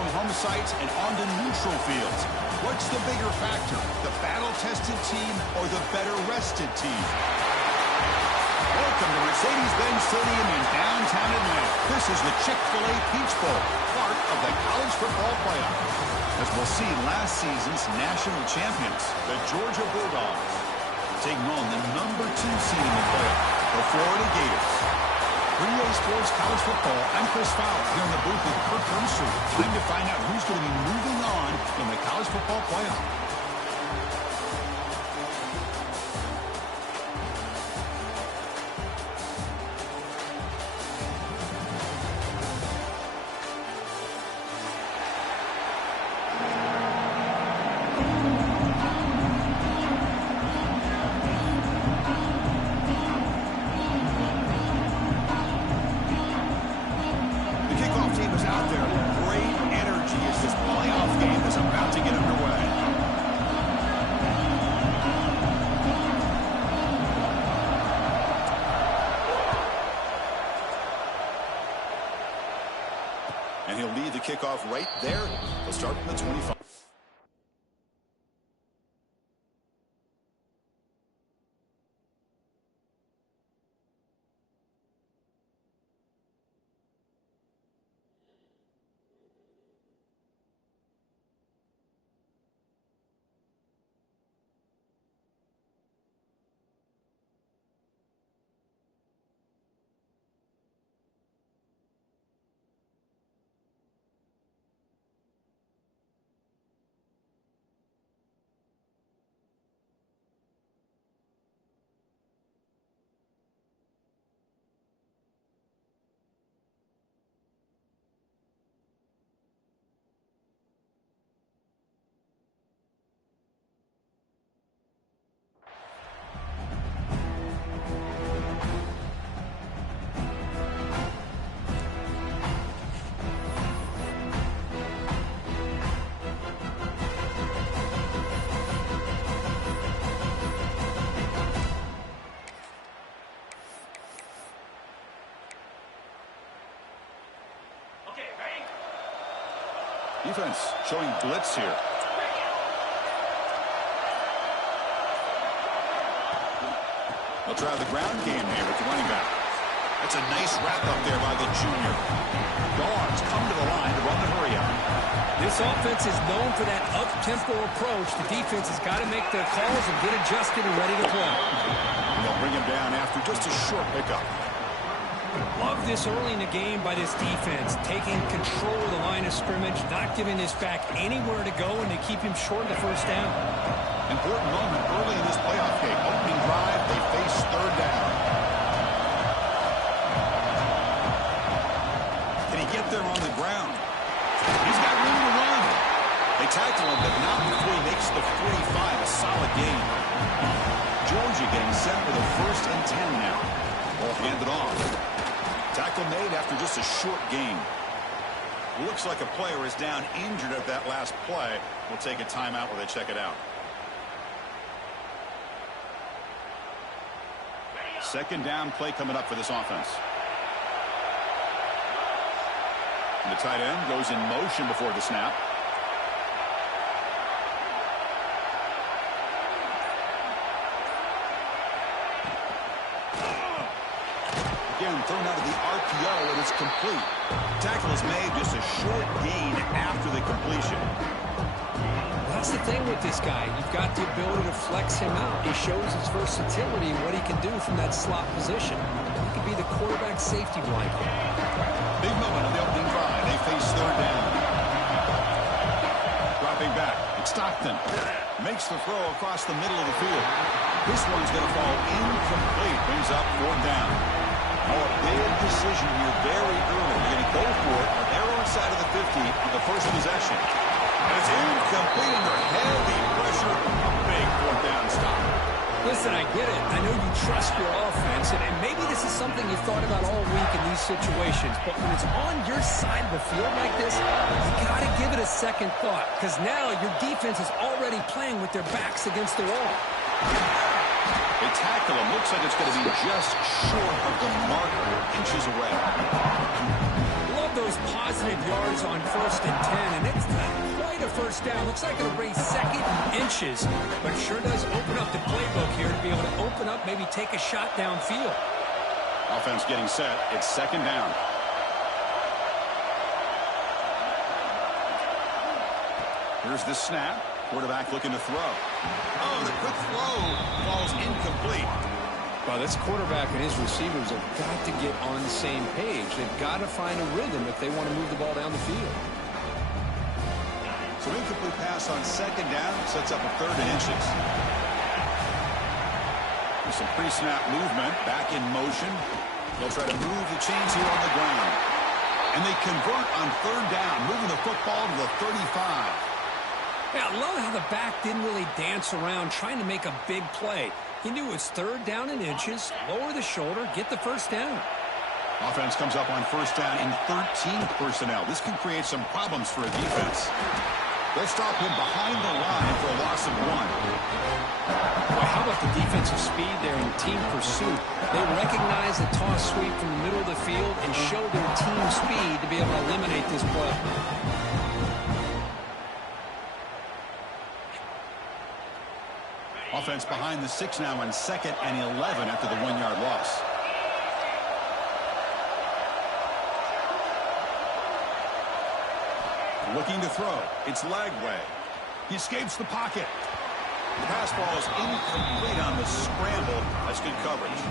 from home sites and onto neutral fields. What's the bigger factor, the battle-tested team or the better-rested team? Welcome to Mercedes-Benz Stadium in downtown Atlanta. This is the Chick-fil-A Peach Bowl, part of the college football playoff. As we'll see, last season's national champions, the Georgia Bulldogs, taking on the number 2 seed in the playoff, the Florida Gators. For EA Sports College Football, I'm Chris Fowler here in the booth with Kirk Hermstrom. Time to find out who's going to be moving on in the college football playoff. And he'll lead the kickoff right there. He'll start from the 25. Defense showing blitz here. They'll try the ground game here with the running back. That's a nice wrap up there by the junior. Dogs come to the line to run the hurry up. This offense is known for that up-tempo approach. The defense has got to make their calls and get adjusted and ready to play. And they'll bring him down after just a short pickup. Love this early in the game by this defense, taking control of the line of scrimmage, not giving this back anywhere to go, and they keep him short of the first down. Important moment early in this playoff game. Opening drive, they face third down. Can he get there on the ground? He's got room to run. They tackle him, but not before he makes the 45, a solid gain. Georgia getting set for the 1st and 10 now. Ball handed off. Tackle made after just a short gain. Looks like a player is down injured at that last play. We'll take a timeout while they check it out. Second down play coming up for this offense. And the tight end goes in motion before the snap. Thrown out of the RPO, and it's complete. Tackle is made, just a short gain after the completion. That's the thing with this guy. You've got the ability to flex him out. He shows his versatility and what he can do from that slot position. He could be the quarterback safety blanket. Big moment on the opening drive. They face third down. Dropping back. It's Stockton. Makes the throw across the middle of the field. This one's going to fall incomplete. Brings up 4th down. Oh, a big decision here very early. They're going to go for it on their own side of the 50 on the first possession. And it's incomplete under heavy pressure. A big 4th down stop. Listen, I get it. I know you trust your offense, and maybe this is something you thought about all week in these situations. But when it's on your side of the field like this, you got to give it a second thought, because now your defense is already playing with their backs against the wall. They tackle him. Looks like it's going to be just short of the marker, inches away. Love love those positive yards on 1st and 10, and it's not quite a first down. Looks like it'll bring 2nd inches, but sure does open up the playbook here to be able to open up, maybe take a shot downfield. Offense getting set. It's 2nd down. Here's the snap. Quarterback looking to throw. Oh, the quick throw falls incomplete. Well, this quarterback and his receivers have got to get on the same page. They've got to find a rhythm if they want to move the ball down the field. So incomplete pass on 2nd down sets up a 3rd and inches. With some pre-snap movement, back in motion. They'll try to move the chains here on the ground. And they convert on 3rd down, moving the football to the 35. Yeah, I love how the back didn't really dance around trying to make a big play. He knew it's 3rd down and inches, lower the shoulder, get the 1st down. Offense comes up on 1st down in 13 personnel. This can create some problems for a defense. They'll stop him behind the line for a loss of 1. Boy, how about the defensive speed there in team pursuit? They recognize the toss sweep from the middle of the field and show their team speed to be able to eliminate this play. Offense behind the 6 now on 2nd and 11 after the 1-yard loss. Looking to throw. It's Lagway. He escapes the pocket. The pass ball is incomplete on the scramble. That's good coverage.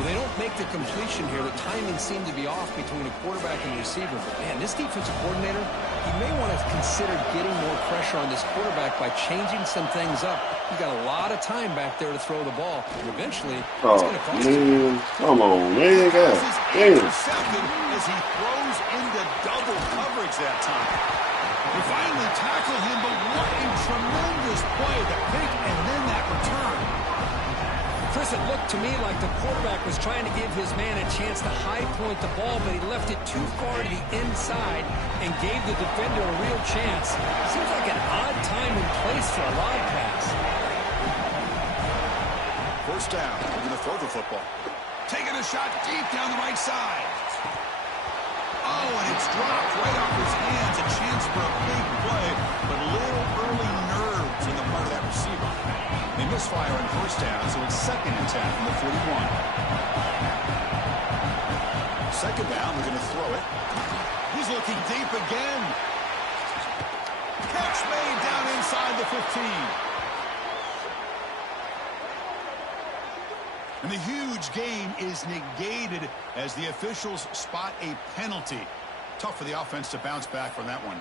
Well, they don't make the completion here. The timing seemed to be off between a quarterback and a receiver. But, man, this defensive coordinator, he may want to consider getting more pressure on this quarterback by changing some things up. He's got a lot of time back there to throw the ball. And eventually, it's going to cost him. Come on, man. God damn. Intercepted as he throws into double coverage that time. They finally tackle him, but what a tremendous play. The pick and then that return. Chris, it looked to me like the quarterback was trying to give his man a chance to high point the ball, but he left it too far to the inside and gave the defender a real chance. Seems like an odd time and place for a lob pass. 1st down. We're going to throw the football. Taking a shot deep down the right side. Oh, and it's dropped right off his hands. A chance for a big play, but little early nerves on the part of that receiver. They misfire on 1st down, so it's 2nd and 10 from the 41. 2nd down, we're going to throw it. He's looking deep again. Catch made down inside the 15. And the huge gain is negated as the officials spot a penalty. Tough for the offense to bounce back from that one.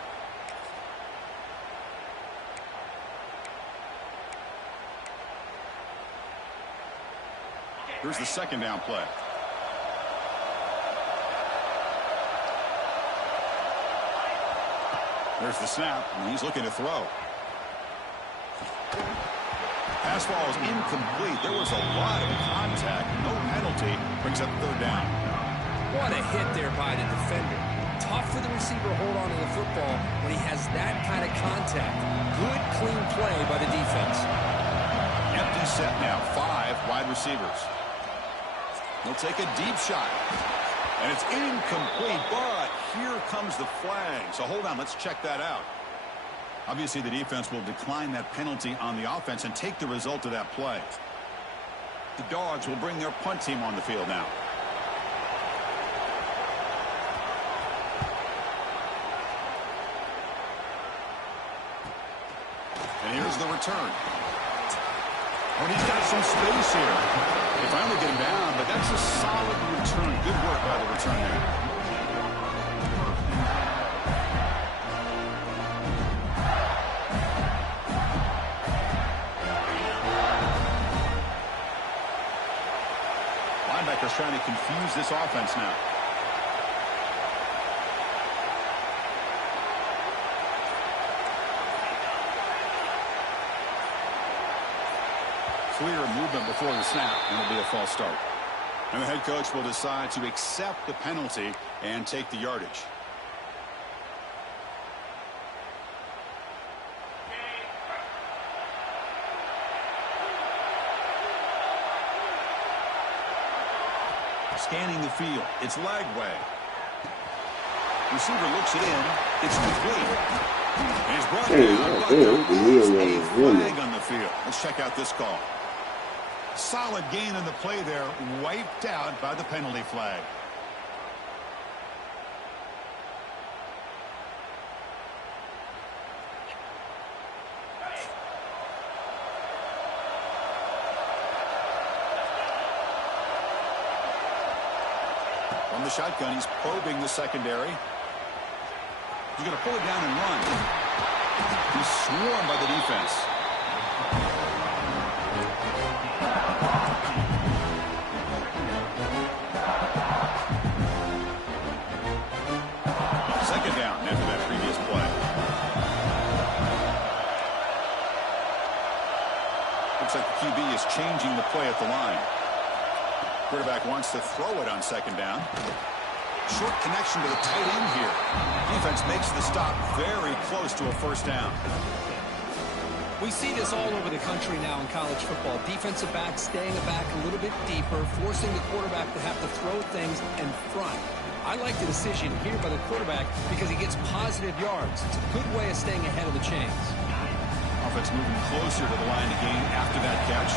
Here's the 2nd down play. There's the snap, and he's looking to throw. Pass ball is incomplete. There was a lot of contact. No penalty. Brings up 3rd down. What a hit there by the defender. Tough for the receiver to hold on to the football when he has that kind of contact. Good, clean play by the defense. Empty set now. 5 wide receivers. He'll take a deep shot. And it's incomplete, but here comes the flag. So hold on, let's check that out. Obviously, the defense will decline that penalty on the offense and take the result of that play. The Dogs will bring their punt team on the field now. And here's the return. Oh, and he's got some space here. They finally get him down, but that's a solid return. Good work by the return there. Linebackers trying to confuse this offense now. Clear movement before the snap, and it'll be a false start. And the head coach will decide to accept the penalty and take the yardage. Scanning the field, it's Lagway. Receiver looks it in. It's complete. And he's brought Hey, down, but hey, there is hey, a hey, flag on the field. Let's check out this call. Solid gain on the play there, wiped out by the penalty flag. From the shotgun, he's probing the secondary. He's going to pull it down and run. He's swarmed by the defense. Second down after that previous play. Looks like the QB is changing the play at the line. Quarterback wants to throw it on second down. Short connection to the tight end here. Defense makes the stop very close to a first down. We see this all over the country now in college football. Defensive backs staying back a little bit deeper, forcing the quarterback to have to throw things in front. I like the decision here by the quarterback because he gets positive yards. It's a good way of staying ahead of the chains. Offense moving closer to the line to gain after that catch.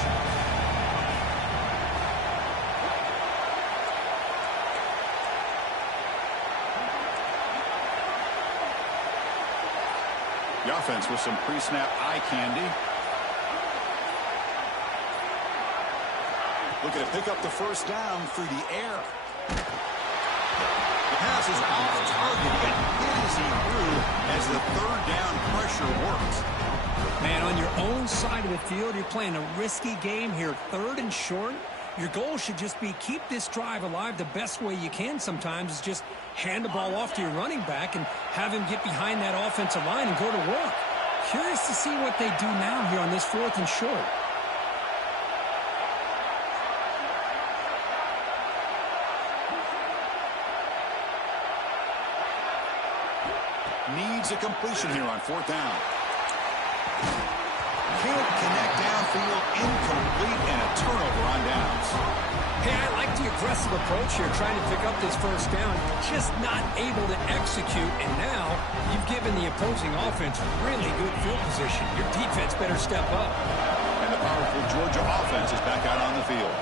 The offense with some pre-snap eye candy. Looking to pick up the first down through the air. The pass is off target and hit as he threw as the third down pressure works. Man, on your own side of the field, you're playing a risky game here. Third and short. Your goal should just be keep this drive alive the best way you can sometimes is just hand the ball off to your running back and have him get behind that offensive line and go to work. Curious to see what they do now here on this fourth and short. Needs a completion here on fourth down. Can't connect downfield, incomplete, and a turnover on downs. Hey, I like the aggressive approach here, trying to pick up this first down, just not able to execute, and now you've given the opposing offense really good field position. Your defense better step up. And the powerful Georgia offense is back out on the field.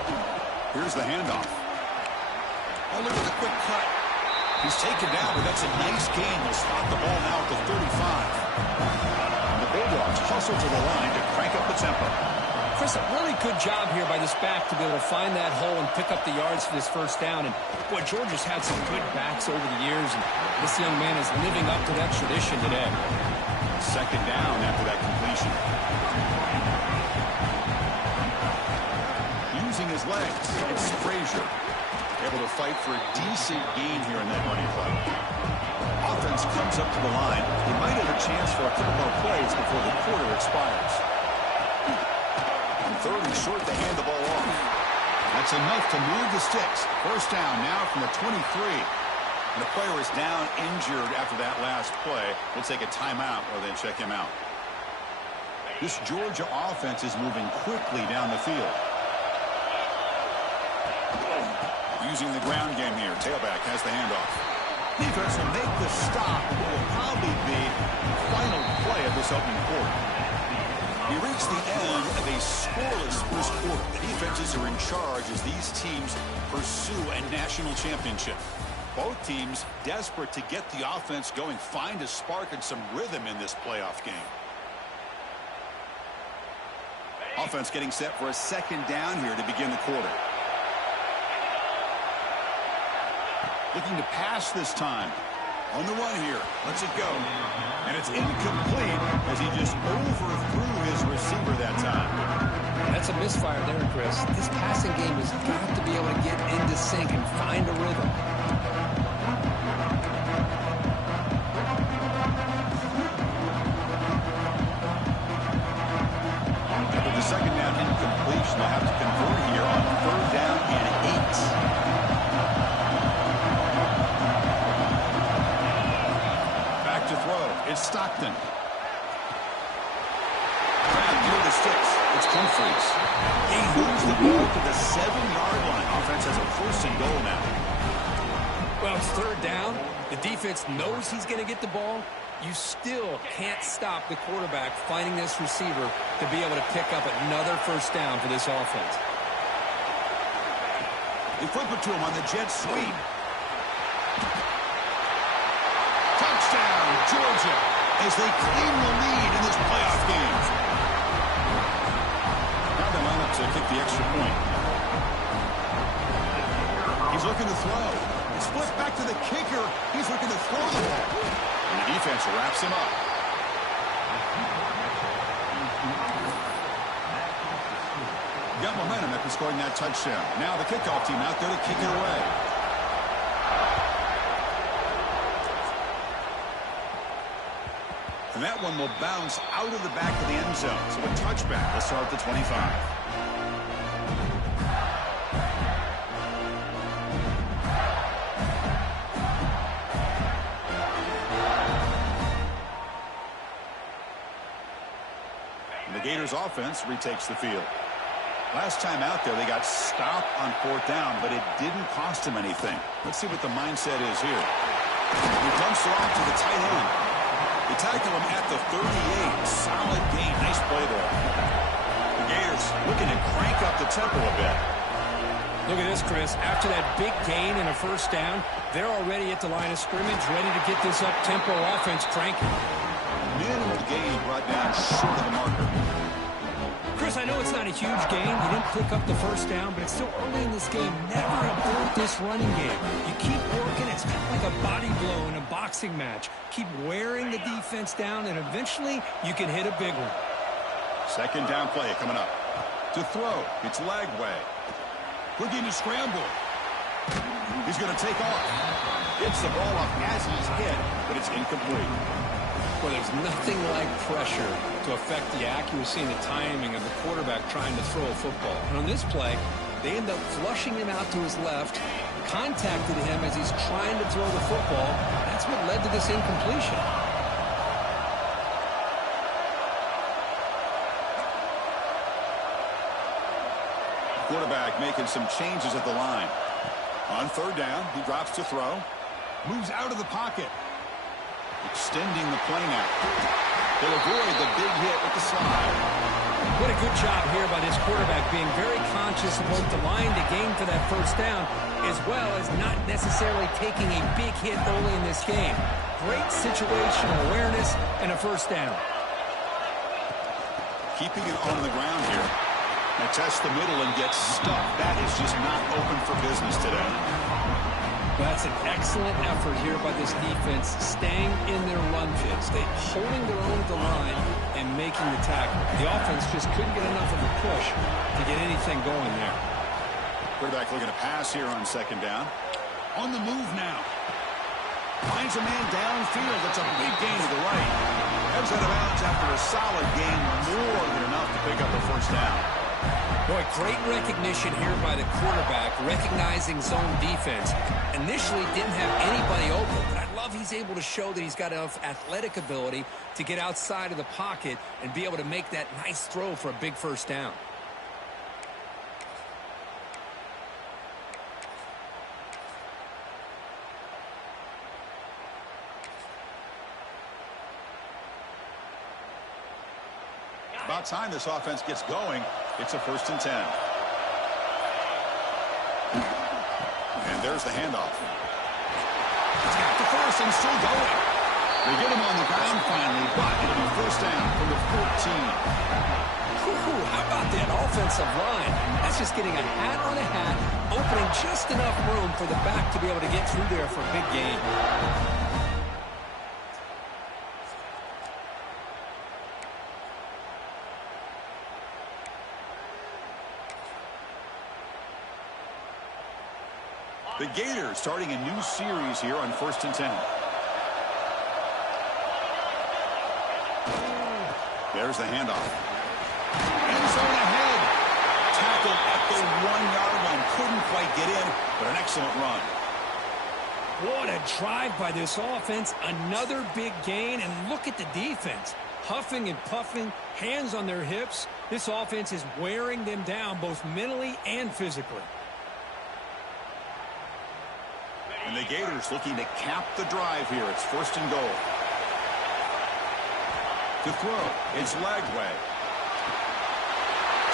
Here's the handoff. Oh, look at the quick cut. He's taken down, but that's a nice gain. They'll spot the ball now at the 35. Bulldogs hustle to the line to crank up the tempo. Chris, a really good job here by this back to be able to find that hole and pick up the yards for this first down. And, boy, Georgia's had some good backs over the years, and this young man is living up to that tradition today. Second down after that completion. Using his legs, it's Frazier. Able to fight for a decent gain here in that running play. Offense comes up to the line. He might have a chance for a couple more plays before the quarter expires. And third and short, they hand the ball off. That's enough to move the sticks. First down now from the 23. And the player is down injured after that last play. We'll take a timeout or then check him out. This Georgia offense is moving quickly down the field. Using the ground game here. Tailback has the handoff. Defense will make the stop. It will probably be the final play of this opening quarter. We reach the end of a scoreless first quarter. The defenses are in charge as these teams pursue a national championship. Both teams desperate to get the offense going, find a spark and some rhythm in this playoff game. Offense getting set for a second down here to begin the quarter. Looking to pass this time. On the run here. Let's it go. And it's incomplete as he just overthrew his receiver that time. That's a misfire there, Chris. This passing game has got to be able to get into sync and find a rhythm. After the second down incompletion, they'll have to convert here on third down and 8. It's Stockton. Grabbed near the sticks. It's Humphries. He moves the ball to the 7-yard line. Offense has a 1st and goal now. Well, it's third down. The defense knows he's going to get the ball. You still can't stop the quarterback finding this receiver to be able to pick up another first down for this offense. They flip it to him on the jet sweep. Touchdown, Georgia, as they claim the lead in this playoff game. Now they line up to kick the extra point. He's looking to throw. It's flipped back to the kicker. He's looking to throw the ball. And the defense wraps him up. Got momentum after scoring that touchdown. Now the kickoff team out there to kick it away. And that one will bounce out of the back of the end zone. So a touchback will start at the 25. The Gators offense retakes the field. Last time out there, they got stopped on fourth down, but it didn't cost them anything. Let's see what the mindset is here. He dumps it off to the tight end. They tackle him at the 38. Solid gain. Nice play there. The Gators looking to crank up the tempo a bit. Look at this, Chris. After that big gain and a first down, they're already at the line of scrimmage, ready to get this up-tempo offense cranking. Minimal gain brought down short of the marker. Chris, I know it's not a huge gain. You didn't pick up the first down, but it's still early in this game. Never abort this running game. You keep working. It's kind of like a body blow in a boxing match. Keep wearing the defense down, and eventually you can hit a big one. Second down play coming up. To throw. It's leg way. Looking to scramble. He's going to take off. Gets the ball off as he's hit, but it's incomplete. Well, there's nothing like pressure to affect the accuracy and the timing of the quarterback trying to throw a football. And on this play, they end up flushing him out to his left, contacted him as he's trying to throw the football. That's what led to this incompletion. Quarterback making some changes at the line. On third down, he drops to throw. Moves out of the pocket. Extending the play now. They'll avoid the big hit with the slide. What a good job here by this quarterback, being very conscious of both the line to gain for that first down, as well as not necessarily taking a big hit early in this game. Great situational awareness and a first down. Keeping it on the ground here. Now test the middle and get stuffed. That is just not open for business today. That's an excellent effort here by this defense, staying in their run fits. They holding their own at the line and making the tackle. The offense just couldn't get enough of a push to get anything going there. Quarterback looking to pass here on second down. On the move now. Finds a man downfield. It's a big gain to the right. Heads out of bounds after a solid gain, more than enough to pick up the first down. Boy, great recognition here by the quarterback, recognizing zone defense. Initially didn't have anybody open, but I love he's able to show that he's got enough athletic ability to get outside of the pocket and be able to make that nice throw for a big first down. About time this offense gets going. It's a 1st and 10. And there's the handoff. He's got the first and still going. They get him on the ground finally, but it'll be first down from the 14. How about that offensive line? That's just getting a hat on a hat, opening just enough room for the back to be able to get through there for a big gain. The Gators starting a new series here on 1st and 10. There's the handoff. End zone ahead. Tackled at the 1-yard line. Couldn't quite get in, but an excellent run. What a drive by this offense. Another big gain, and look at the defense. Huffing and puffing, hands on their hips. This offense is wearing them down both mentally and physically. And the Gators looking to cap the drive here. It's 1st and goal. To throw, it's Lagway.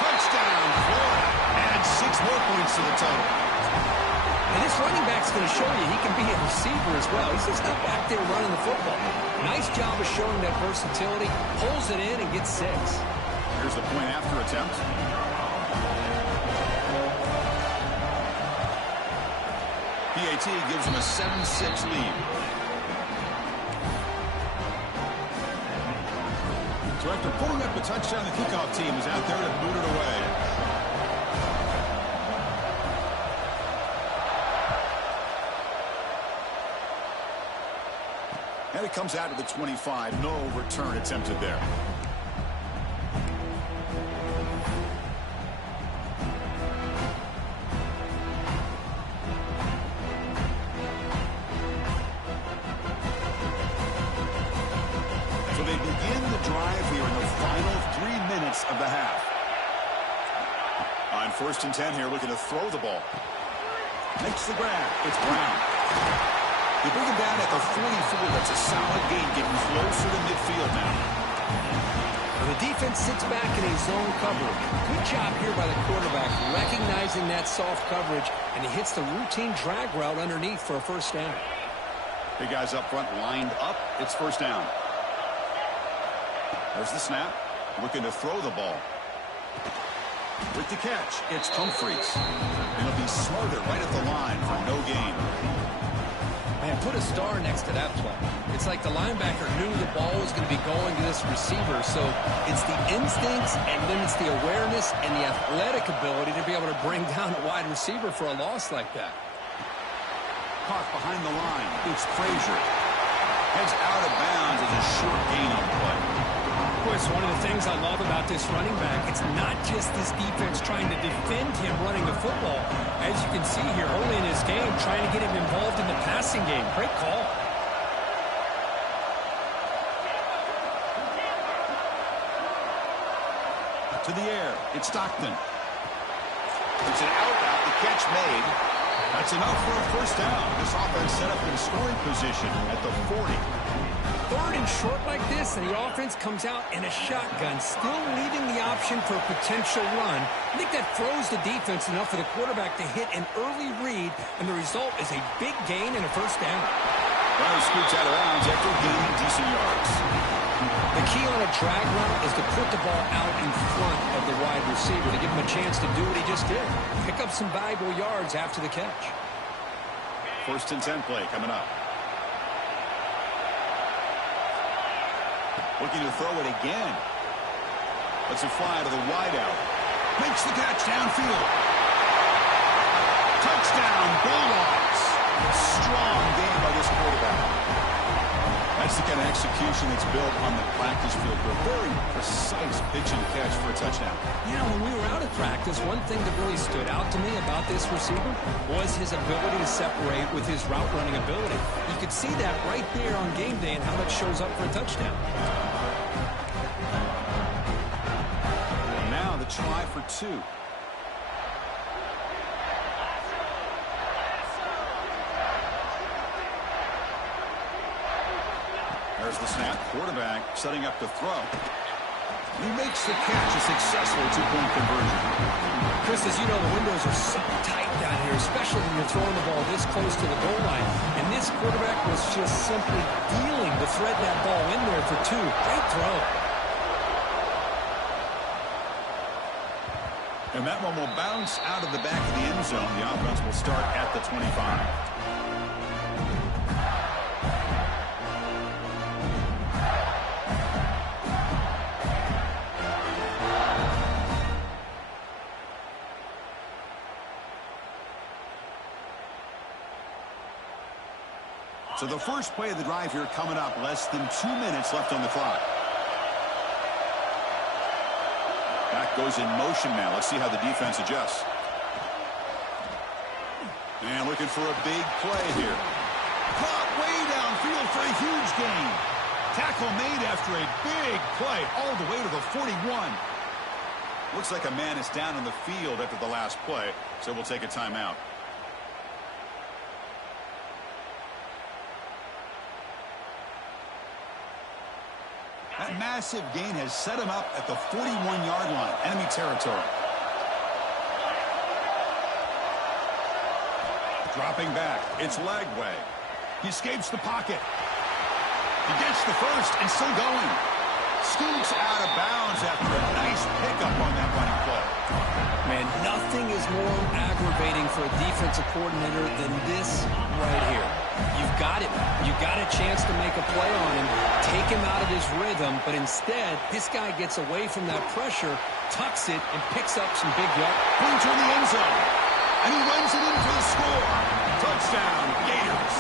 Touchdown, Florida. Add 6 more points to the total. And this running back's going to show you he can be a receiver as well. He's just not back there running the football. Nice job of showing that versatility. Pulls it in and gets 6. Here's the point after attempt. PAT gives them a 7-6 lead. So after pulling up the touchdown, the kickoff team is out there to boot it away. And it comes out to the 25. No return attempted there. So they begin the drive here in the final 3 minutes of the half. On 1st and 10 here, looking to throw the ball. Makes the grab. It's Brown. They bring him down at the 44. That's a solid gain, getting closer to midfield now. Well, the defense sits back in a zone cover. Good job here by the quarterback, recognizing that soft coverage, and he hits the routine drag route underneath for a 1st down. Big guys up front lined up. It's 1st down. There's the snap. Looking to throw the ball. With the catch, it's Humphreys. It'll be smothered right at the line for no gain. Man, put a star next to that play. It's like the linebacker knew the ball was going to be going to this receiver, so it's the instincts and then it's the awareness and the athletic ability to be able to bring down a wide receiver for a loss like that. Caught behind the line. It's Frazier. Heads out of bounds as a short gain on the play. Of course, one of the things I love about this running back, it's not just this defense trying to defend him running the football. As you can see here early in his game, trying to get him involved in the passing game. Great call. To the air. It's Stockton. It's an out route. The catch made. That's enough for a 1st down. This offense set up in scoring position at the 40. 3rd and short like this, and the offense comes out in a shotgun, still leaving the option for a potential run. I think that throws the defense enough for the quarterback to hit an early read, and the result is a big gain and a 1st down. Runner scoots out of bounds after gaining decent yards. The key on a drag route is to put the ball out in front of the wide receiver to give him a chance to do what he just did. Pick up some valuable yards after the catch. 1st and 10 play coming up. Looking to throw it again. Lets it fly to the wideout. Makes the catch downfield. Touchdown, Bulldogs. Strong game by this quarterback. That's the kind of execution that's built on the practice field. A very precise pitch and catch for a touchdown. Yeah, when we were out at practice, one thing that really stood out to me about this receiver was his ability to separate with his route running ability. You could see that right there on game day and how that shows up for a touchdown. And now the try for 2. There's the snap. Quarterback setting up to throw. He makes the catch, a successful 2-point conversion. Chris, as you know, the windows are so tight down here, especially when you're throwing the ball this close to the goal line. And this quarterback was just simply dealing to thread that ball in there for 2. Great throw. And that one will bounce out of the back of the end zone. The offense will start at the 25. So the first play of the drive here coming up. Less than 2 minutes left on the clock. Back goes in motion now. Let's see how the defense adjusts. And looking for a big play here. Caught way downfield for a huge gain. Tackle made after a big play all the way to the 41. Looks like a man is down in the field after the last play, so we'll take a timeout. That massive gain has set him up at the 41-yard line, enemy territory. Dropping back, it's Lagway. He escapes the pocket. He gets the first and still going. Scoots out of bounds after a nice pickup on that running play. Man, nothing is more aggravating for a defensive coordinator than this right here. You've got him. You've got a chance to make a play on him, take him out of his rhythm, but instead, this guy gets away from that pressure, tucks it, and picks up some big yards. Pointer in the end zone. And he runs it in for the score. Touchdown, Gators.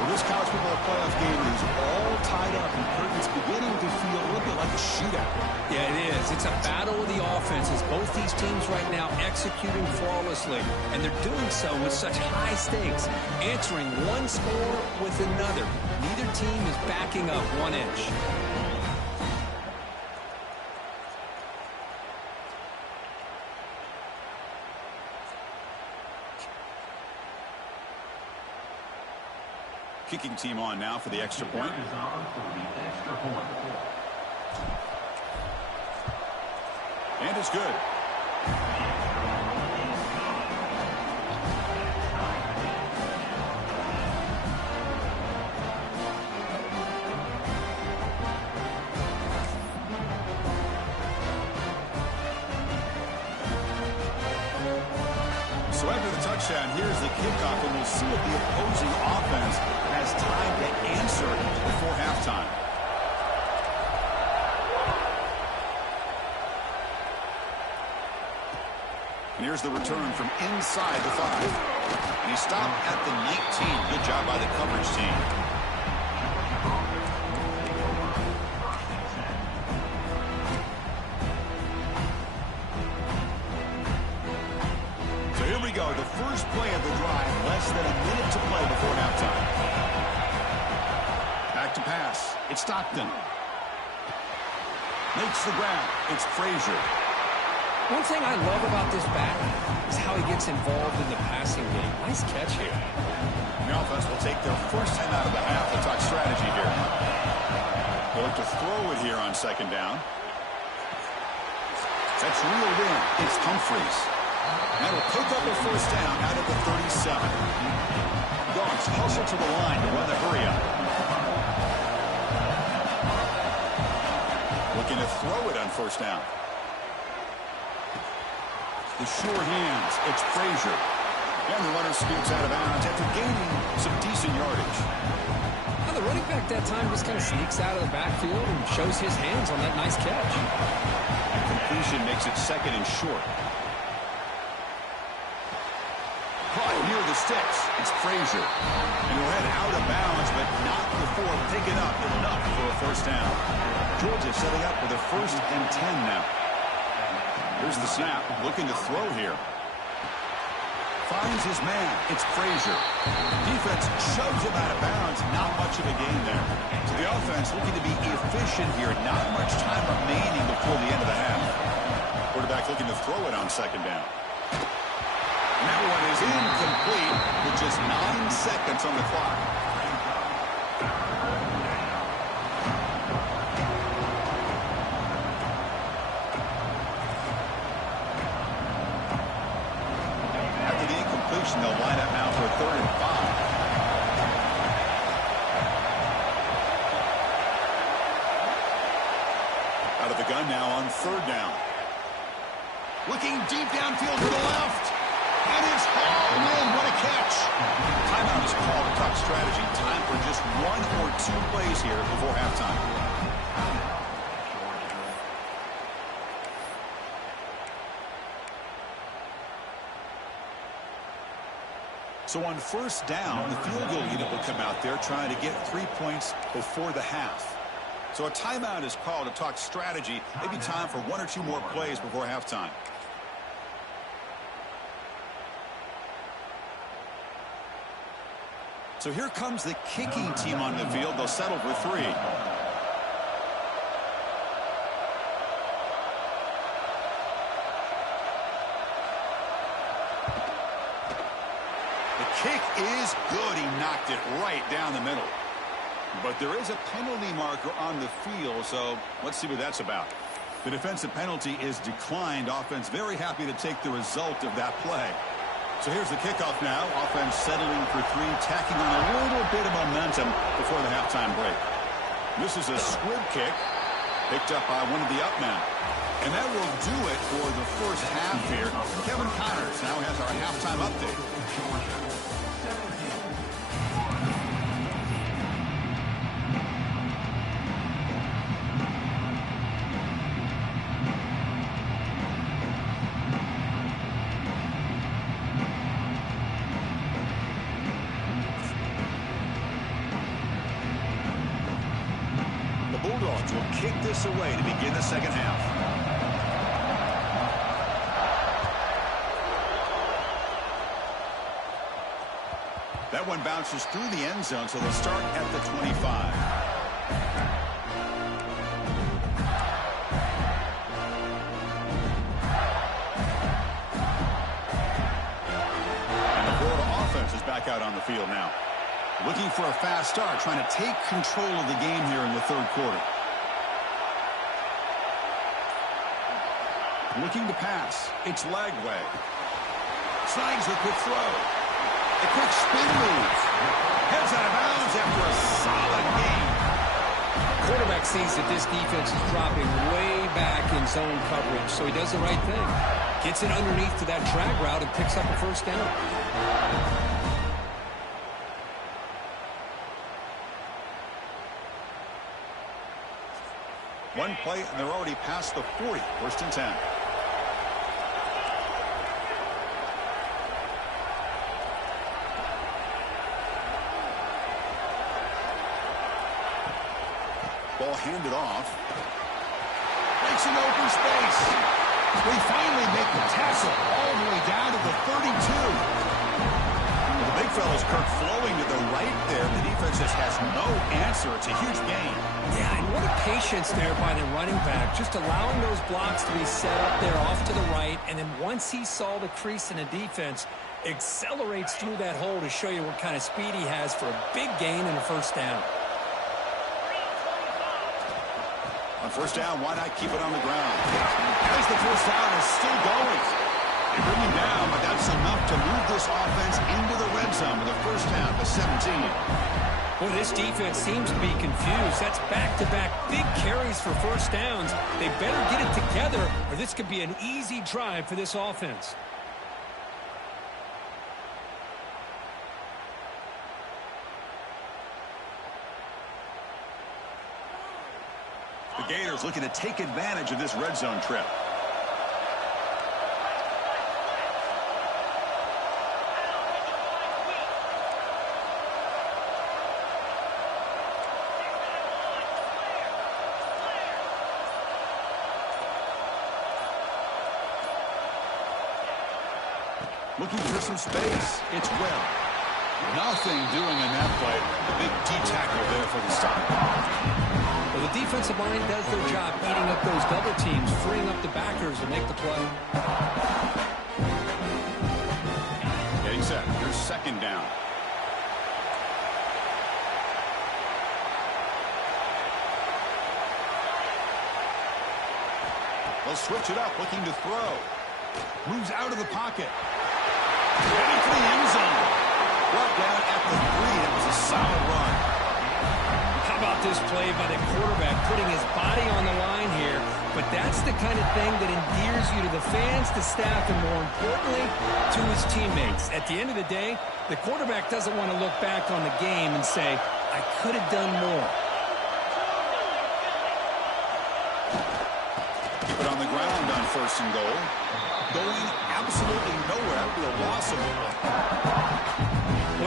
Well, this college football playoff game is all tied up, and Curtin's beginning to feel a little bit like a shootout. Yeah, it is. It's a battle of the offenses. Both these teams right now executing flawlessly, and they're doing so with such high stakes, answering one score with another. Neither team is backing up 1 inch. Kicking team on now for the extra point. And it's good. So after the touchdown, here's the kickoff, and we'll see if the opposing offense has time to answer before halftime. And here's the return from inside the 5. And he stopped at the 19. Good job by the coverage team. So here we go, the first play of the drive, less than a minute to play before halftime. Back to pass. It's Stockton. Makes the grab. It's Frazier. One thing I love about this back is how he gets involved in the passing game. Nice catch here. The offense will take their first time out of the half. We'll talk strategy here. They'll look to throw it here on second down. That's reeled in. It's Humphreys. That'll pick up a first down out of the 37. Dogs hustle to the line to run the hurry up. Looking to throw it on first down. The sure hands. It's Frazier. And the runner scoots out of bounds after gaining some decent yardage. Now the running back that time just kind of sneaks out of the backfield and shows his hands on that nice catch. That completion makes it second and short. Caught near the sticks. It's Frazier. And he'll head out of bounds, but not before picking up enough for a first down. Georgia setting up with a 1st and 10 now. Here's the snap, looking to throw here. Finds his man. It's Frazier. Defense shoves him out of bounds. Not much of a gain there. So the offense looking to be efficient here. Not much time remaining before the end of the half. Quarterback looking to throw it on second down. And that one is incomplete with just 9 seconds on the clock. They'll line up now for 3rd and 5. Out of the gun now on 3rd down. Looking deep downfield to the left. And it's hauled in. What a catch. Timeout is called to talk strategy. Time for just 1 or 2 plays here before halftime. So on first down, the field goal unit will come out there trying to get 3 points before the half. So a timeout is called to talk strategy. Maybe time for 1 or 2 more plays before halftime. So here comes the kicking team on the field. They'll settle for 3. Kick is good. He knocked it right down the middle. But there is a penalty marker on the field, so let's see what that's about. The defensive penalty is declined. Offense very happy to take the result of that play. So here's the kickoff now. Offense settling for three, tacking on a little bit of momentum before the halftime break. This is a squib kick picked up by one of the up men. And that will do it for the first half here. Kevin Connors now has our halftime update. Bulldogs will kick this away to begin the second half. That one bounces through the end zone, so they'll start at the 25. And the Florida offense is back out on the field now. Looking for a fast start, trying to take control of the game here in the third quarter. Looking to pass. It's Lagway. Snags a quick throw. A quick spin move. Heads out of bounds after a solid game. Quarterback sees that this defense is dropping way back in zone coverage, so he does the right thing. Gets it underneath to that drag route and picks up a first down. One play, and they're already past the 40. First and 10. Ball handed off. Makes an open space. They finally make the tackle all the way down to the 32. The big fella's Kirk flowing to the right there. The defense just has no answer. It's a huge gain. Yeah, and what a patience there by the running back, just allowing those blocks to be set up there off to the right, and then once he saw the crease in the defense, accelerates through that hole to show you what kind of speed he has for a big gain and a first down. On first down, why not keep it on the ground? As the first down is still going. They bring him down, but that's enough to move this offense into the red zone with a first down to 17. Boy, this defense seems to be confused. That's back-to-back big carries for first downs. They better get it together, or this could be an easy drive for this offense. The Gators looking to take advantage of this red zone trip. Looking for some space. It's Webb. Nothing doing in that play. A big D-tackle there for the stop. Well, the defensive line does their job eating up those double teams, freeing up the backers to make the play. Getting set. Here's second down. They'll switch it up, looking to throw. Moves out of the pocket. Ready for the end zone. Brought down at the 3. It was a solid run. How about this play by the quarterback, putting his body on the line here? But that's the kind of thing that endears you to the fans, the staff, and more importantly, to his teammates. At the end of the day, the quarterback doesn't want to look back on the game and say, I could have done more. Keep it on the ground on first and goal. Going absolutely nowhere. That would be a loss of the ball.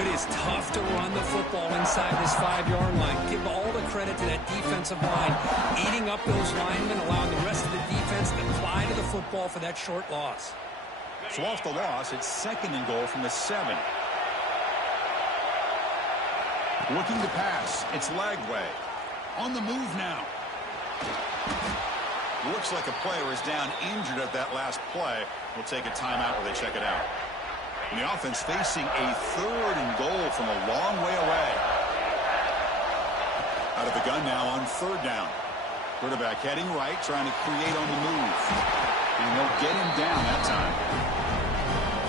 It is tough to run the football inside this 5-yard line. Give all the credit to that defensive line, eating up those linemen, allowing the rest of the defense to fly to the football for that short loss. So off the loss, it's second and goal from the 7. Looking to pass. It's Lagway. On the move now. Looks like a player is down injured at that last play. We'll take a timeout where they check it out. And the offense facing a third and goal from a long way away. Out of the gun now on third down. Quarterback heading right, trying to create on the move. And they'll get him down that time.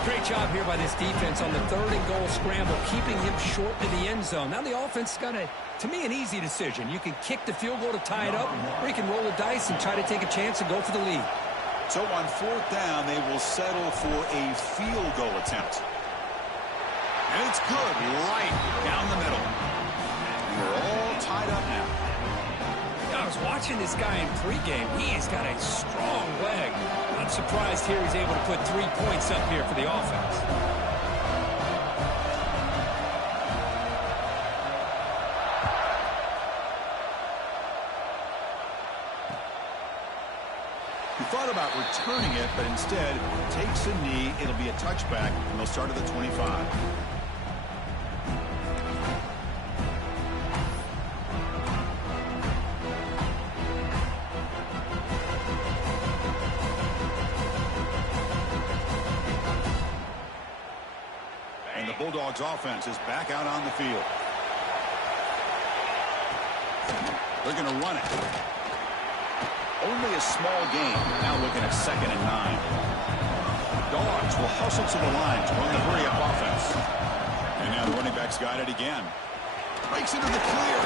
Great job here by this defense on the 3rd and goal scramble, keeping him short to the end zone. Now the offense got to me, an easy decision. You can kick the field goal to tie it up, or you can roll the dice and try to take a chance and go for the lead. So on 4th down, they will settle for a field goal attempt. And it's good, right down the middle. And we're all tied up now. I was watching this guy in pregame. He's got a strong leg. I'm surprised here he's able to put 3 points up here for the offense. He thought about returning it, but instead takes a knee. It'll be a touchback, and they'll start at the 25. And the Bulldogs offense is back out on the field. They're going to run it. Only a small gain. Now looking at 2nd and 9. Dogs will hustle to the line to run the hurry-up offense. And now the running back's got it again. Breaks into the clear.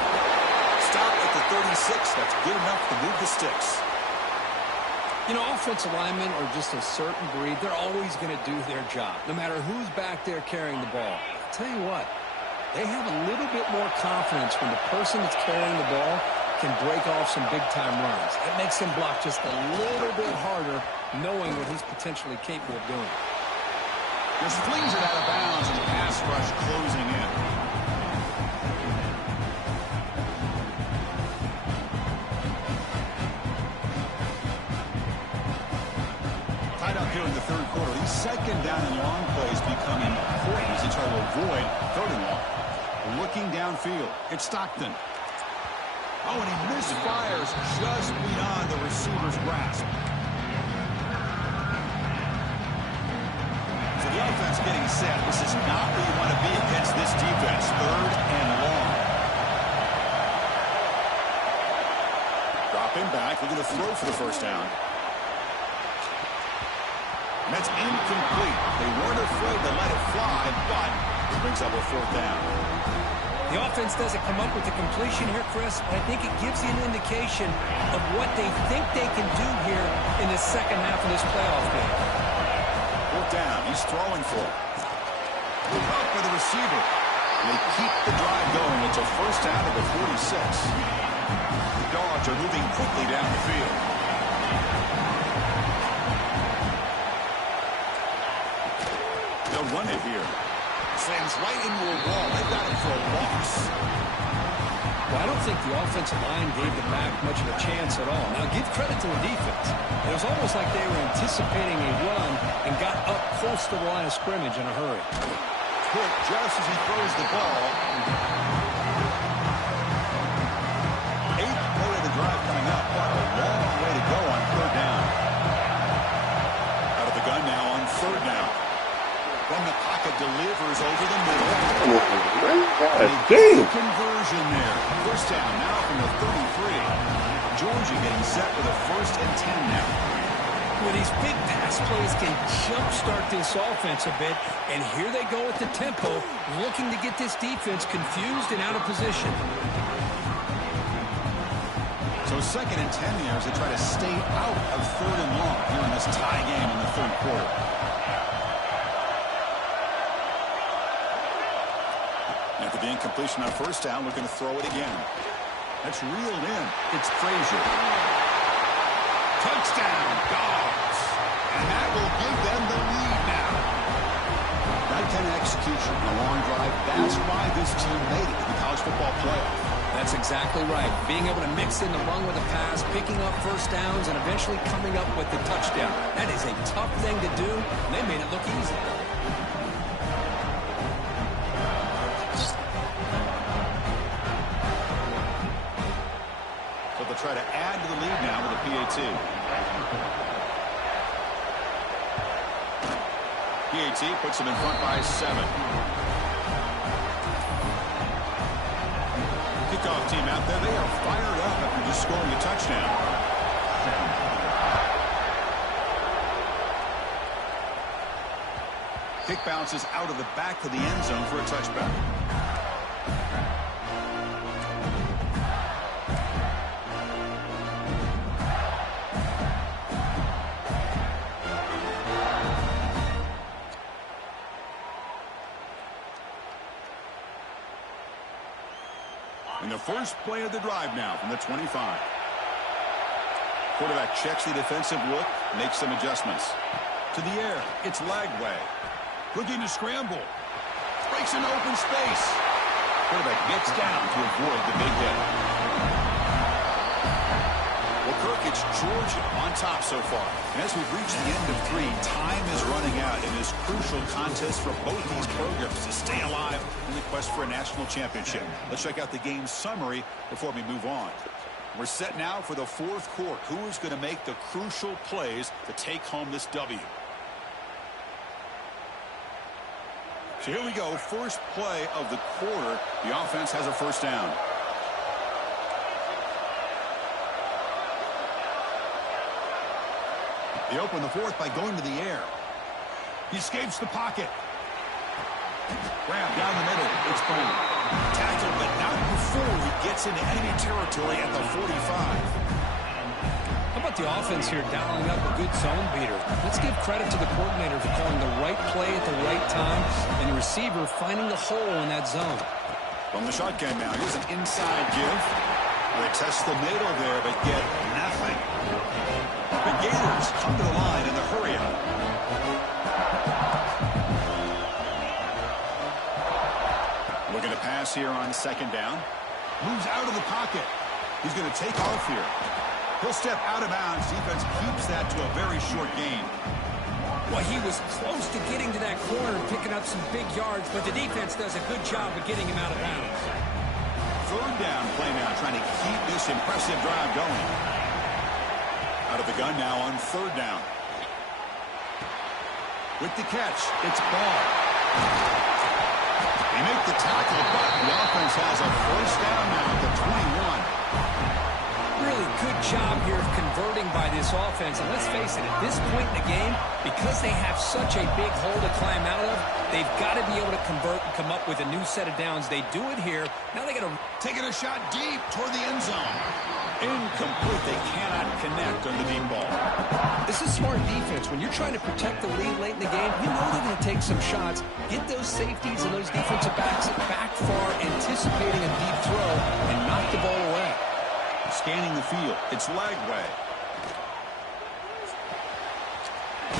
Stop at the 36. That's good enough to move the sticks. You know, offensive linemen are just a certain breed. They're always going to do their job, no matter who's back there carrying the ball. I'll tell you what, they have a little bit more confidence when the person that's carrying the ball can break off some big-time runs. It makes him block just a little bit harder, knowing what he's potentially capable of doing. Just flings it out of bounds, and the pass rush closing in. Tied up here in the 3rd quarter. These 2nd down and long plays become important as they try to avoid 3rd and long. Looking downfield, it's Stockton. Oh, and he misfires just beyond the receiver's grasp. So the offense getting set. This is not where you want to be against this defense. 3rd and long. Dropping back. We're going to throw for the 1st down. And that's incomplete. They weren't afraid to let it fly, but it brings up a 4th down. The offense doesn't come up with the completion here, Chris, but I think it gives you an indication of what they think they can do here in the 2nd half of this playoff game. 4th down. He's throwing for it. Up for the receiver. And they keep the drive going. It's a 1st down to the 46. The Dogs are moving quickly down the field. They'll run it here. Slams right into a wall. They've got him for a loss. Well, I don't think the offensive line gave the back much of a chance at all. Now, give credit to the defense. It was almost like they were anticipating a run and got up close to the line of scrimmage in a hurry. Quick, just as he throws the ball. 8th play of the drive coming up, but a long way to go on 3rd down. Out of the gun now on 3rd down. From the pocket, delivers over the middle. Conversion there. 1st down now from the 33. Georgia getting set with a 1st and 10 now. Well, these big pass plays can jumpstart this offense a bit, and here they go at the tempo, looking to get this defense confused and out of position. So 2nd and 10 here as they try to stay out of 3rd and long here in this tie game in the 3rd quarter. After the incompletion on 1st down, looking to throw it again. That's reeled in. It's Frazier. Touchdown, Dogs. And that will give them the lead now. That kind of execution on a long drive, that's why this team made it to the college football playoff. That's exactly right. Being able to mix in the run with a pass, picking up 1st downs, and eventually coming up with the touchdown. That is a tough thing to do, and they made it look easy. They'll try to add to the lead now with a PAT. PAT puts them in front by 7. kickoff team out there. They are fired up after just scoring a touchdown. Kick bounces out of the back of the end zone for a touchback. And the first play of the drive now from the 25. Quarterback checks the defensive look, makes some adjustments. To the air, it's Lagway. Looking to scramble. Breaks into open space. Quarterback gets down to avoid the big hit. Well, Kirk, it's Georgia on top so far. And as we've reached the end of 3, time is running out in this crucial contest for both these programs to stay alive in the quest for a national championship. Let's check out the game summary before we move on. We're set now for the 4th quarter. Who is going to make the crucial plays to take home this W? So here we go, first play of the quarter. The offense has a first down. They open the 4th by going to the air. He escapes the pocket. Grab down the middle. It's Brown. Tackled, but not before he gets into enemy territory at the 45. How about the offense here dialing up a good zone beater? Let's give credit to the coordinator for calling the right play at the right time and the receiver finding the hole in that zone. From the shotgun now, here's an inside give. They test the middle there, but get nothing. The Gators come to the line in the hurry-up. Looking to pass here on 2nd down. Moves out of the pocket. He's going to take off here. He'll step out of bounds. Defense keeps that to a very short gain. Well, he was close to getting to that corner and picking up some big yards, but the defense does a good job of getting him out of bounds. 3rd down play now, trying to keep this impressive drive going. Out of the gun now on 3rd down. With the catch, it's Ball. They make the tackle, but the offense has a first down now at the 21. Really good job here of converting by this offense. And let's face it, at this point in the game, because they have such a big hole to climb out of, they've got to be able to convert and come up with a new set of downs. They do it here. Now they got to taking a shot deep toward the end zone. Incomplete. They cannot connect on the deep ball. This is smart defense. When you're trying to protect the lead late in the game, you know they're going to take some shots. Get those safeties and those defensive backs back far, anticipating a deep throw, and knock the ball away. Scanning the field. It's Lagway.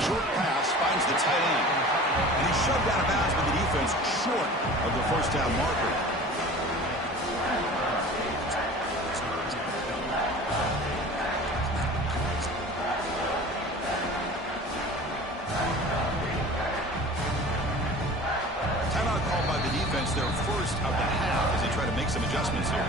Short pass finds the tight end. And he's shoved out of bounds by the defense short of the first down marker. Timeout called by the defense, their first of the half, as they try to make some adjustments here.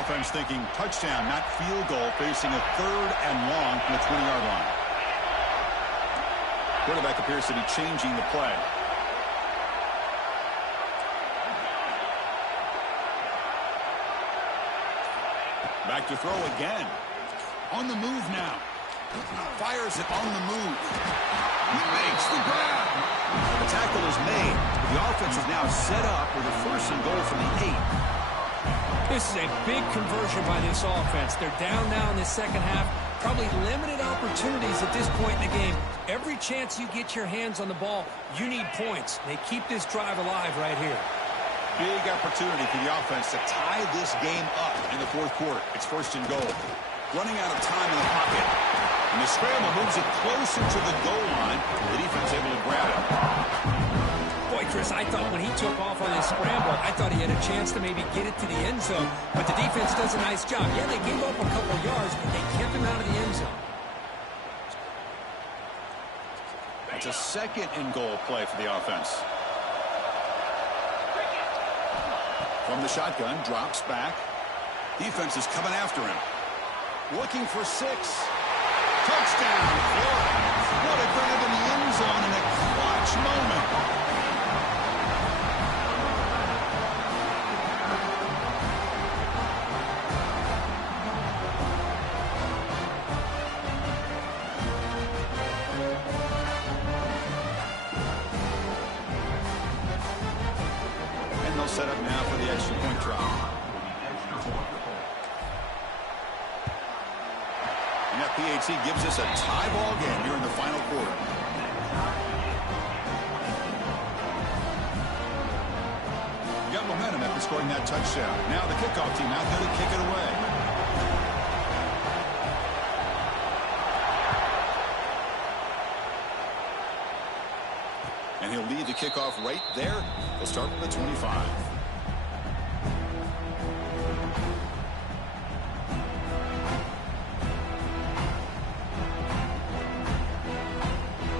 Offense thinking touchdown, not field goal, facing a 3rd and long from the 20-yard line. Quarterback appears to be changing the play. Back to throw again. On the move now. Fires it on the move. He makes the grab. The tackle is made. The offense is now set up with a 1st and goal from the 8. This is a big conversion by this offense. They're down now in the 2nd half. Probably limited opportunities at this point in the game. Every chance you get your hands on the ball, you need points. They keep this drive alive right here. Big opportunity for the offense to tie this game up in the 4th quarter. It's 1st and goal. Running out of time in the pocket. And the scramble moves it closer to the goal line. The defense able to grab it. Boy, Chris, I thought when he took off on his scramble, I thought he had a chance to maybe get it to the end zone. But the defense does a nice job. Yeah, they gave up a couple yards, but they kept him out of the end zone. It's a 2nd and goal play for the offense. From the shotgun, drops back. Defense is coming after him. looking for 6. Touchdown, Florida. What a grab in the end zone in a clutch moment. They'll set up now for the extra point drop. And that PAT gives us a tie ball game here in the final quarter. Got momentum after scoring that touchdown. Now the kickoff team out there to kick it away. And he'll lead the kickoff right there. He'll start from the 25.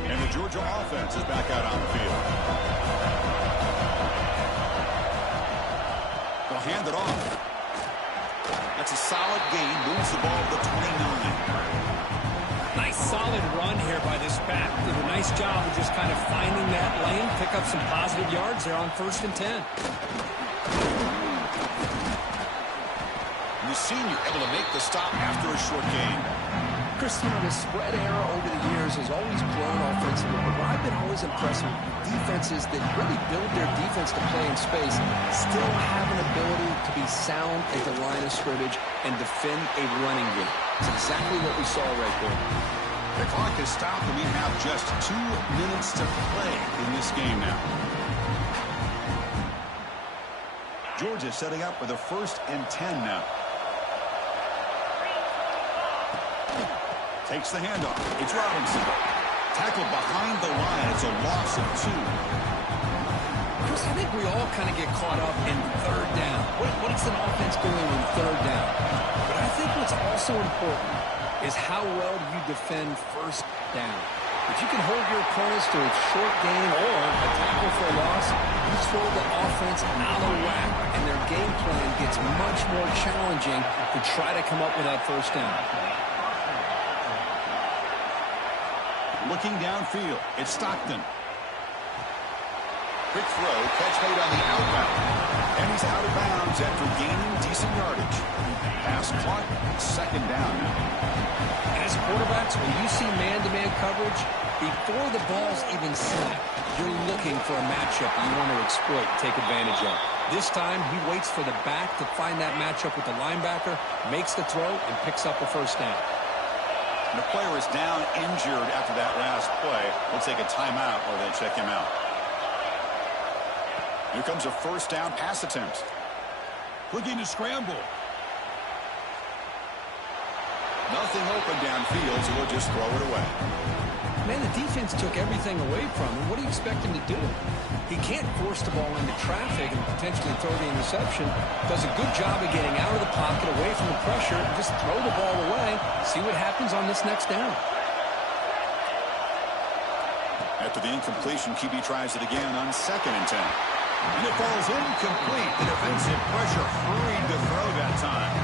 And the Georgia offense is back out on the field. They'll hand it off. That's a solid gain. Moves the ball to the 29. Nice solid run here by this back. Did a nice job of just kind of finding that lane, pick up some positive yards there on 1st and 10. The senior able to make the stop after a short gain. Chris, the spread era over the years has always grown offensively, but what I've been always impressed with defenses that really build their defense to play in space still have an ability to be sound at the line of scrimmage and defend a running game. It's exactly what we saw right there. The clock is stopped, and we have just 2 minutes to play in this game now. Georgia setting up for the 1st and 10 now. Takes the handoff. It's Robinson. Tackled behind the line. It's a loss of 2. Chris, I think we all kind of get caught up in 3rd down. What is an offense doing in 3rd down? But I think what's also important is how well you defend 1st down. If you can hold your opponents to a short gain or a tackle for a loss, you throw the offense out of whack, and their game plan gets much more challenging to try to come up with that 1st down. Looking downfield, it's Stockton. Quick throw, catch made on the outbound. And he's out of bounds after gaining decent yardage. Pass clock, 2nd down. And as quarterbacks, when you see man-to-man coverage, before the ball's even snapped, you're looking for a matchup you want to exploit, take advantage of. This time, he waits for the back to find that matchup with the linebacker, makes the throw, and picks up a 1st down. The player is down injured after that last play. We'll take a timeout or they'll check him out. Here comes a 1st down pass attempt. Looking to scramble. Nothing open downfield, so we'll just throw it away. Man, the defense took everything away from him. What do you expect him to do? He can't force the ball into traffic and potentially throw the interception. Does a good job of getting out of the pocket, away from the pressure, and just throw the ball away. See what happens on this next down. After the incompletion, QB tries it again on 2nd and 10. And it falls incomplete. The defensive pressure hurried to throw that time.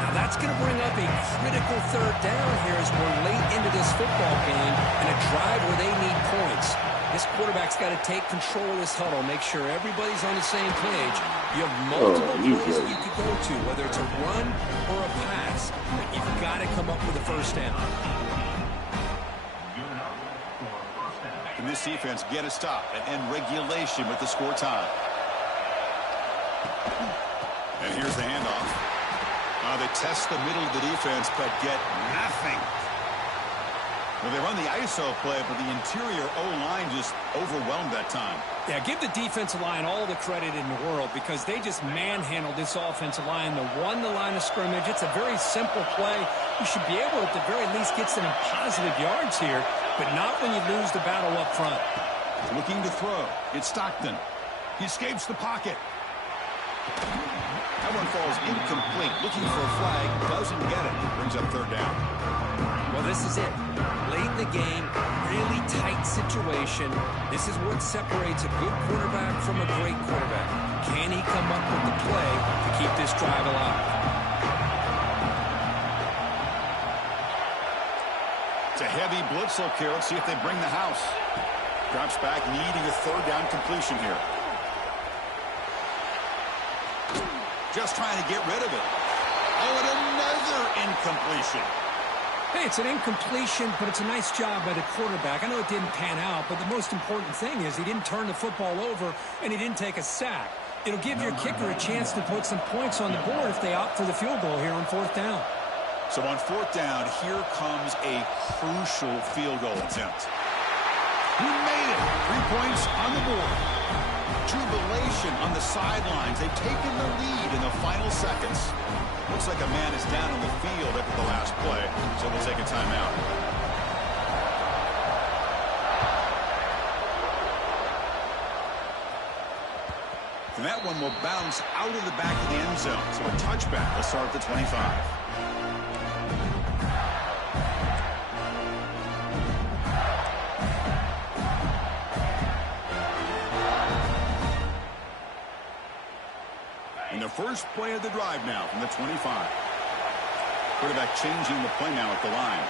Now that's going to bring up a critical 3rd down here as we're late into this football game and a drive where they need points. This quarterback's got to take control of this huddle, make sure everybody's on the same page. You have multiple plays that you could go to, whether it's a run or a pass, but you've got to come up with a 1st down. Can this defense get a stop and end regulation with the score tie? And here's the handoff. They test the middle of the defense, but get nothing. Well, they run the ISO play, but the interior O-line just overwhelmed that time. Yeah, give the defensive line all the credit in the world because they just manhandled this offensive line. They won the line of scrimmage. It's a very simple play. You should be able to, at the very least, get some positive yards here, but not when you lose the battle up front. Looking to throw. It's Stockton. He escapes the pocket. That one falls incomplete. Looking for a flag. Doesn't get it. Brings up 3rd down. Well, this is it. Late in the game, really tight situation. This is what separates a good quarterback from a great quarterback. Can he come up with the play to keep this drive alive? It's a heavy blitz look here. Let's see if they bring the house. Drops back, needing a third down completion here. Just trying to get rid of it. Oh, and another incompletion. Hey, it's an incompletion, but it's a nice job by the quarterback. I know it didn't pan out, but the most important thing is he didn't turn the football over and he didn't take a sack. It'll give your kicker a chance to put some points on the board if they opt for the field goal here on fourth down. So on fourth down, here comes a crucial field goal attempt. He made it. 3 points on the board. Jubilation on the sidelines. They've taken the lead in the final seconds. Looks like a man is down on the field after the last play, so we'll take a timeout. And that one will bounce out of the back of the end zone. So a touchback will start at the 25. And the first play of the drive now from the 25. Quarterback changing the play now at the line.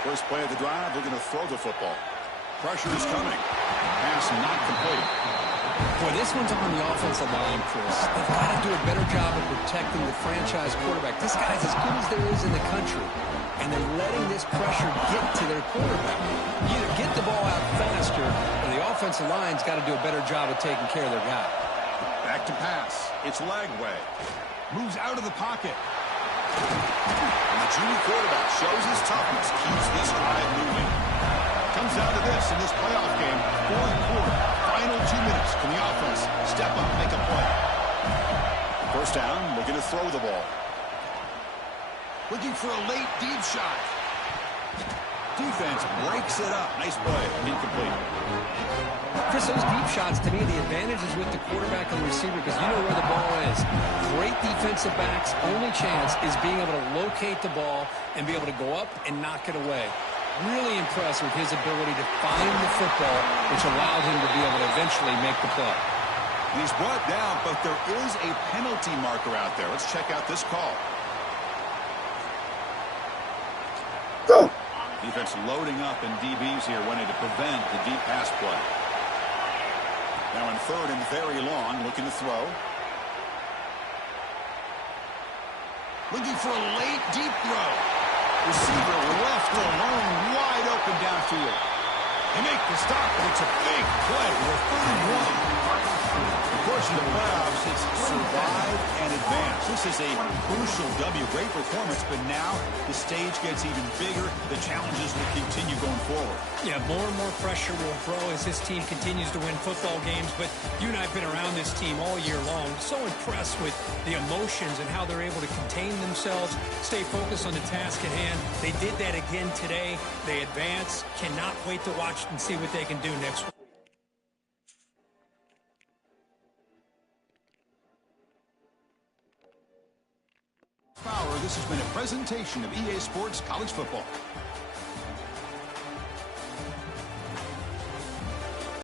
First play of the drive, they're going to throw the football. Pressure is coming. Pass not complete. Boy, this one's on the offensive line, Chris. They've got to do a better job of protecting the franchise quarterback. This guy's as good as there is in the country, and they're letting this pressure get to their quarterback. You either get the ball out faster, or the offensive line's got to do a better job of taking care of their guy. Back to pass. It's Lagway. Moves out of the pocket. And the junior quarterback shows his toughness, keeps this drive moving. Comes down to this in this playoff game. Fourth quarter, final 2 minutes. Can the offense step up, make a play? First down, looking to throw the ball. Looking for a late deep shot. Defense breaks it up. Nice play. Incomplete. Chris, those deep shots, to me, the advantage is with the quarterback and the receiver because you know where the ball is. Great defensive backs' only chance is being able to locate the ball and be able to go up and knock it away. Really impressed with his ability to find the football, which allowed him to be able to eventually make the play. He's brought down, but there is a penalty marker out there. Let's check out this call. Go. Defense loading up, and DBs here wanting to prevent the deep pass play. Now in third and very long, looking to throw. Looking for a late deep throw. Receiver left alone, wide open downfield. They make the stop, and it's a big play. We're 31. Of course, in the playoffs, it's survive and advance. This is a crucial W. Great performance, but now the stage gets even bigger. The challenges will continue going forward. Yeah, more and more pressure will grow as this team continues to win football games, but you and I have been around this team all year long. So impressed with the emotions and how they're able to contain themselves, stay focused on the task at hand. They did that again today. They advance. Cannot wait to watch and see what they can do next week. This has been a presentation of EA Sports College Football.